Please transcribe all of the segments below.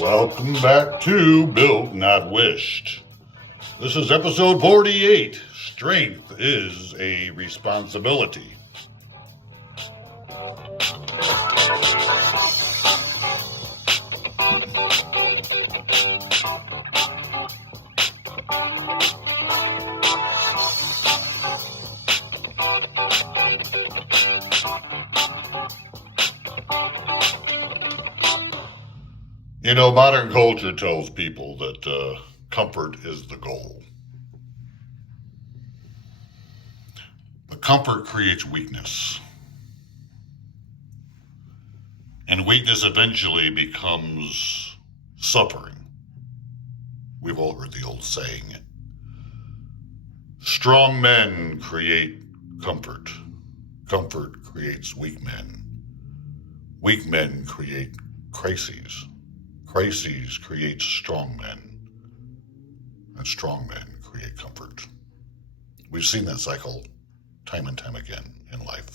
Welcome back to Built Not Wished. This is episode 48. Strength is a responsibility. You know, modern culture tells people that comfort is the goal. But comfort creates weakness. And weakness eventually becomes suffering. We've all heard the old saying. Strong men create comfort. Comfort creates weak men. Weak men create crises. Crises create strong men, and strong men create comfort. We've seen that cycle time and time again in life.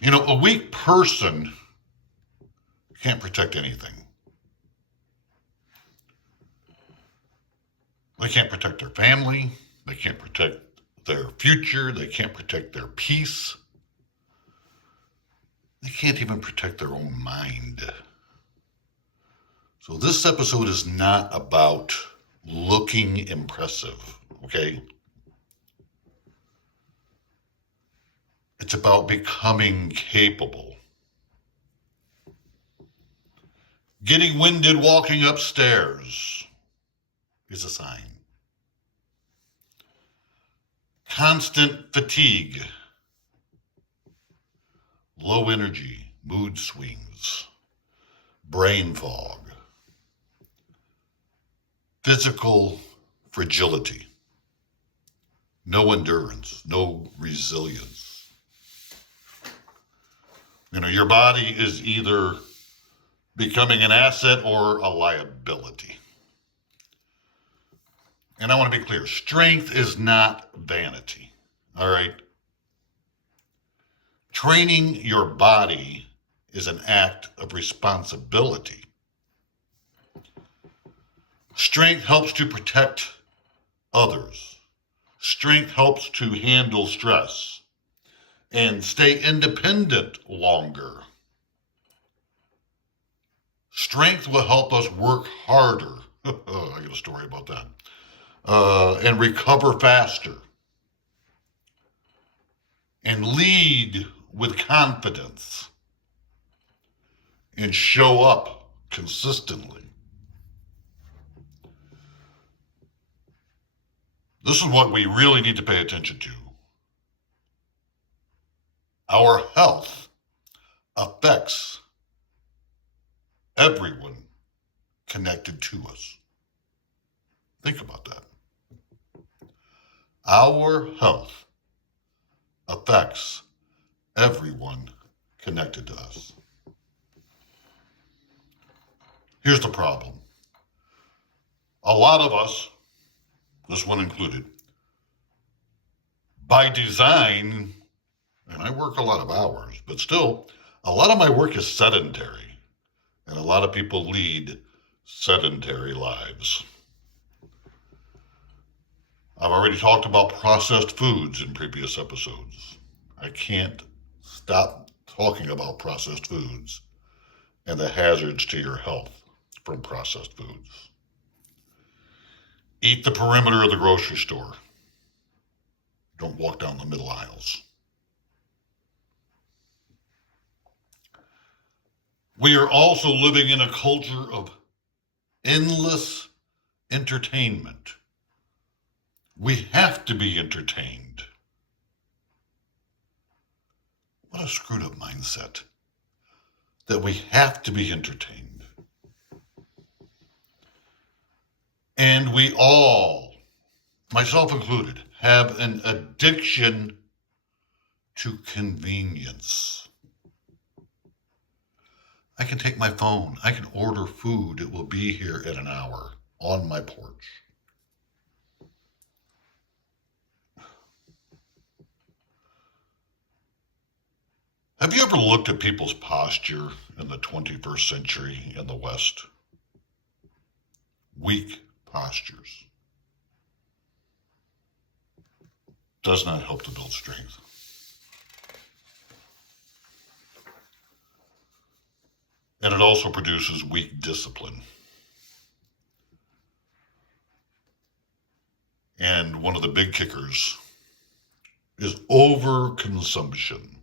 You know, a weak person can't protect anything. They can't protect their family. They can't protect their future. They can't protect their peace. They can't even protect their own mind. So this episode is not about looking impressive, okay? It's about becoming capable. Getting winded walking upstairs is a sign. Constant fatigue. Low energy, mood swings, brain fog, physical fragility, no endurance, no resilience. You know, your body is either becoming an asset or a liability. And I want to be clear, strength is not vanity, all right? Training your body is an act of responsibility. Strength helps to protect others. Strength helps to handle stress and stay independent longer. Strength will help us work harder. I got a story about that. And recover faster. And lead with confidence and show up consistently. This is what we really need to pay attention to. Our health affects everyone connected to us. Think about that. Our health affects everyone connected to us. Here's the problem. A lot of us, this one included, by design, and I work a lot of hours, but still, a lot of my work is sedentary, and a lot of people lead sedentary lives. I've already talked about processed foods in previous episodes. I can't stop talking about processed foods and the hazards to your health from processed foods. Eat the perimeter of the grocery store. Don't walk down the middle aisles. We are also living in a culture of endless entertainment. We have to be entertained. What a screwed up mindset. That we have to be entertained. And we all, myself included, have an addiction to convenience. I can take my phone. I can order food. It will be here in an hour on my porch. Have you ever looked at people's posture in the 21st century in the West? Weak postures. Does not help to build strength. And it also produces weak discipline. And one of the big kickers is overconsumption.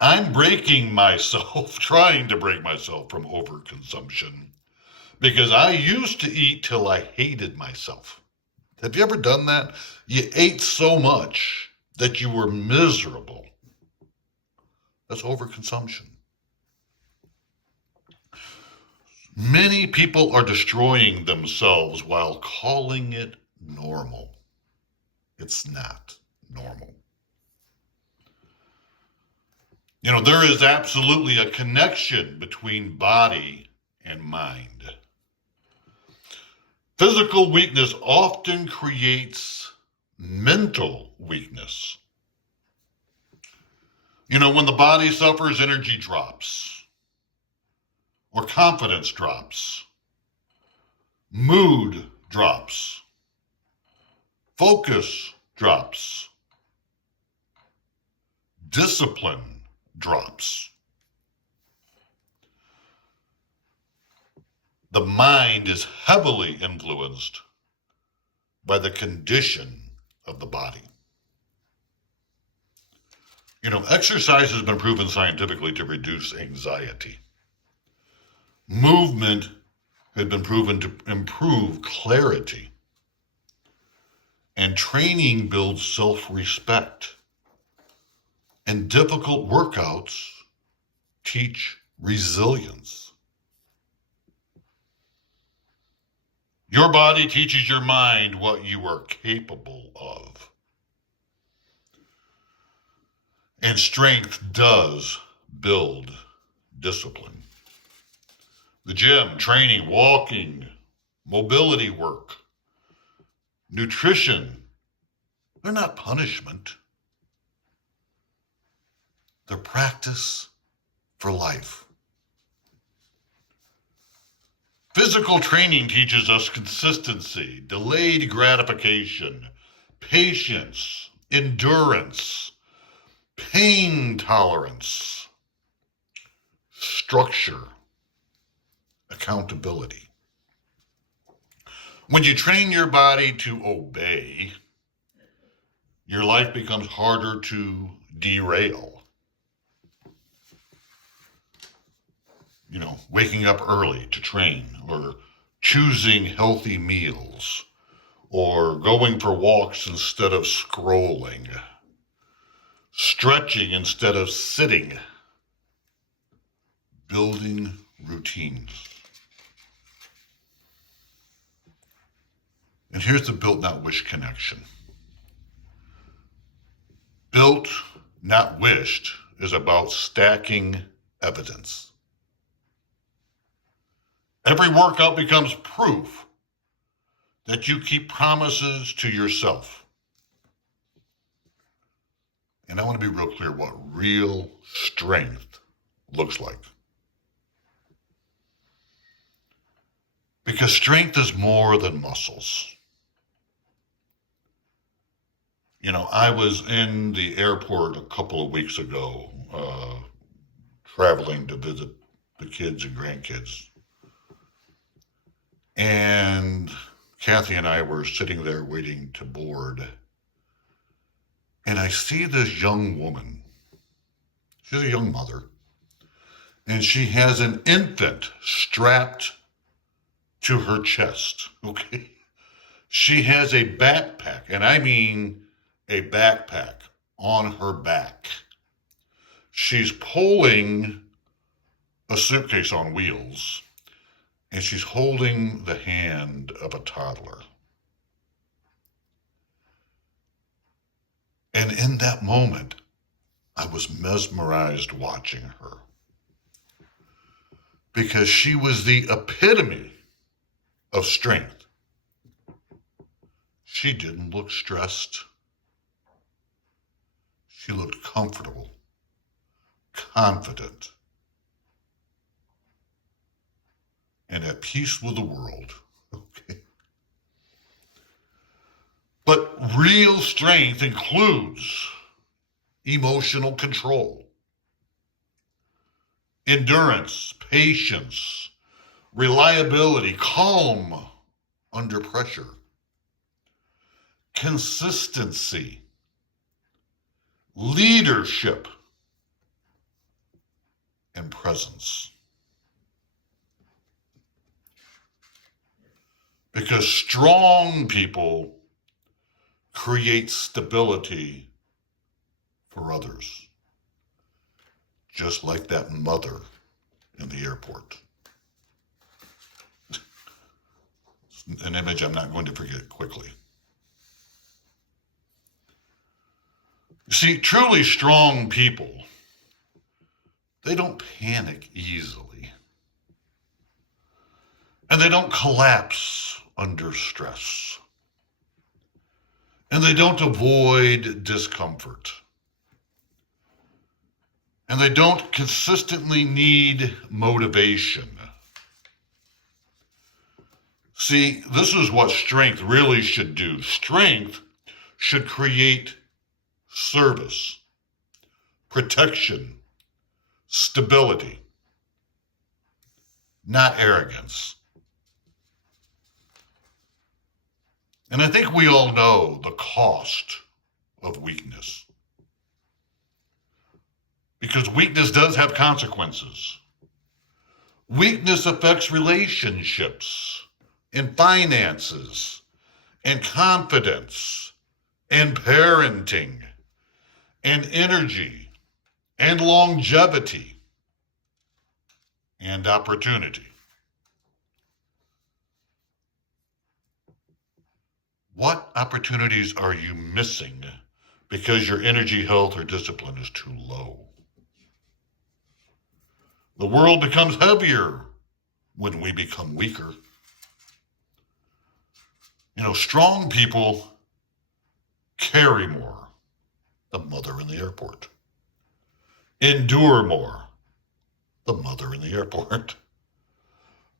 I'm breaking myself, trying to break myself from overconsumption, because I used to eat till I hated myself. Have you ever done that? You ate so much that you were miserable. That's overconsumption. Many people are destroying themselves while calling it normal. It's not normal. You know, there is absolutely a connection between body and mind. Physical weakness often creates mental weakness. You know, when the body suffers, energy drops, or confidence drops, mood drops, focus drops, discipline drops. The mind is heavily influenced by the condition of the body. You know, exercise has been proven scientifically to reduce anxiety. Movement has been proven to improve clarity. And training builds self-respect. And difficult workouts teach resilience. Your body teaches your mind what you are capable of. And strength does build discipline. The gym, training, walking, mobility work, nutrition, they're not punishment. They're practice for life. Physical training teaches us consistency, delayed gratification, patience, endurance, pain tolerance, structure, accountability. When you train your body to obey, your life becomes harder to derail. You know, waking up early to train, or choosing healthy meals, or going for walks instead of scrolling, stretching instead of sitting, building routines. And here's the built, not wished connection. Built, not wished is about stacking evidence. Every workout becomes proof that you keep promises to yourself. And I want to be real clear what real strength looks like. Because strength is more than muscles. You know, I was in the airport a couple of weeks ago, traveling to visit the kids and grandkids. And Kathy and I were sitting there waiting to board. And I see this young woman. She's a young mother. And she has an infant strapped to her chest. Okay. She has a backpack, and I mean a backpack on her back. She's pulling a suitcase on wheels. And she's holding the hand of a toddler. And in that moment, I was mesmerized watching her. Because she was the epitome of strength. She didn't look stressed. She looked comfortable. confident, and at peace with the world. Okay. But real strength includes emotional control, endurance, patience, reliability, calm under pressure, consistency, leadership, and presence. Because strong people create stability for others, just like that mother in the airport. It's an image I'm not going to forget quickly. You see, truly strong people, they don't panic easily. And they don't collapse under stress. And they don't avoid discomfort. And they don't consistently need motivation. See, this is what strength really should do. Strength should create service, protection, stability, not arrogance. And I think we all know the cost of weakness. Because weakness does have consequences. Weakness affects relationships and finances and confidence and parenting and energy and longevity and opportunity. What opportunities are you missing because your energy, health, or discipline is too low? The world becomes heavier when we become weaker. You know, strong people carry more, the mother in the airport. Endure more, the mother in the airport.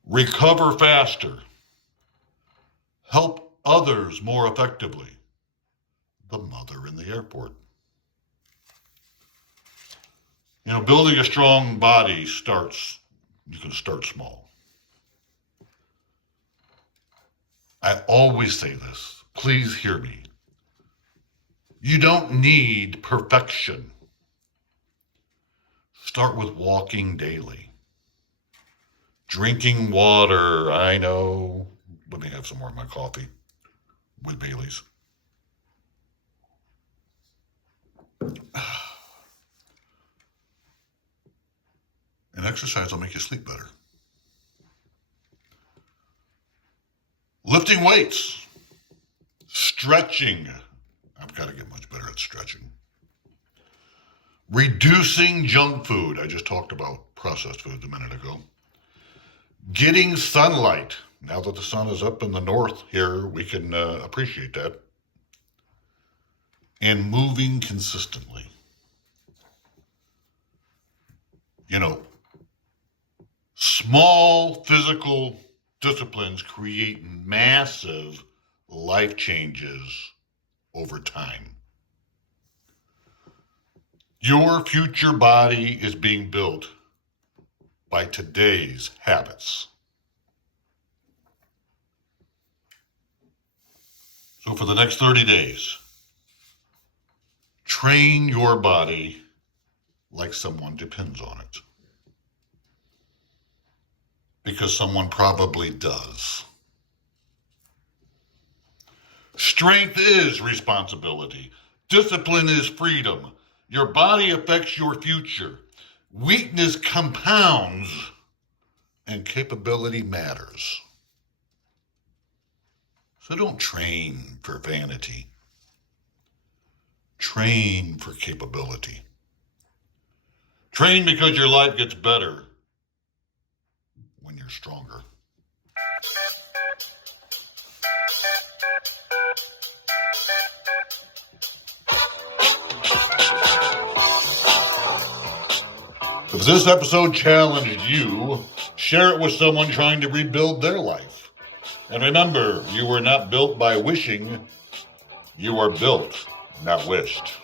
Recover faster. Help others more effectively, the mother in the airport. You know, building a strong body you can start small. I always say this, please hear me. You don't need perfection. Start with walking daily. Drinking water, I know. Let me have some more of my coffee with Bailey's. And exercise will make you sleep better. Lifting weights, stretching. I've got to get much better at stretching. Reducing junk food. I just talked about processed foods a minute ago. Getting sunlight. Now that the sun is up in the north here, we can appreciate that. And moving consistently. You know, small physical disciplines create massive life changes over time. Your future body is being built by today's habits. So for the next 30 days, train your body like someone depends on it. Because someone probably does. Strength is responsibility. Discipline is freedom. Your body affects your future. Weakness compounds, and capability matters. So don't train for vanity. Train for capability. Train because your life gets better when you're stronger. If this episode challenged you, share it with someone trying to rebuild their life. And remember, you were not built by wishing, you are built, not wished.